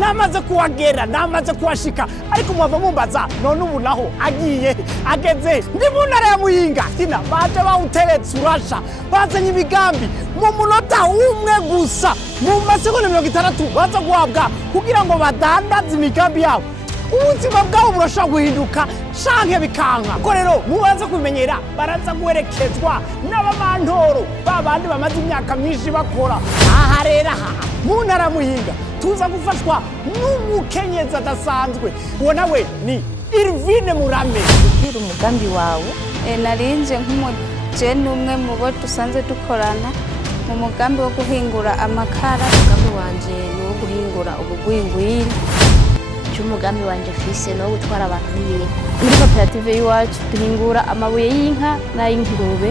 namaze kuhagera namaze kuhashika ariko mwava mumbaza none ubu naho agiye ageze ndi mu ntara ya Muyinga sina baje bawuteretse urasha bazanye imigambi mu munota umwe gusa mu masegonda 60 baza guhabwa kugira ngo badandaze imigambi yabo ubuzima bwabo burashobora guhinduka canke bikanka ko rero mubanza kubimenyera baraza guherekezwa n'abamantoro babandi bamaze imyaka myinshi bakora aha rero aha mu ntara Muyinga tuza gufashwa n'umukenyezi adasanzwe uwo nawe ni Irvine Murame. Kugira umugambi wawe narinje nk'umujene umwe mu bo dusanzwe dukorana mu mugambi wo guhingura amakara. Umugambi wanje ni wo guhingura ubugwingwiri. Umugambi wanje fise no gutwara abantu n'ibintu. Muri koperative y'iwacu duhingura amabuye y'inka n'ay'ingurube.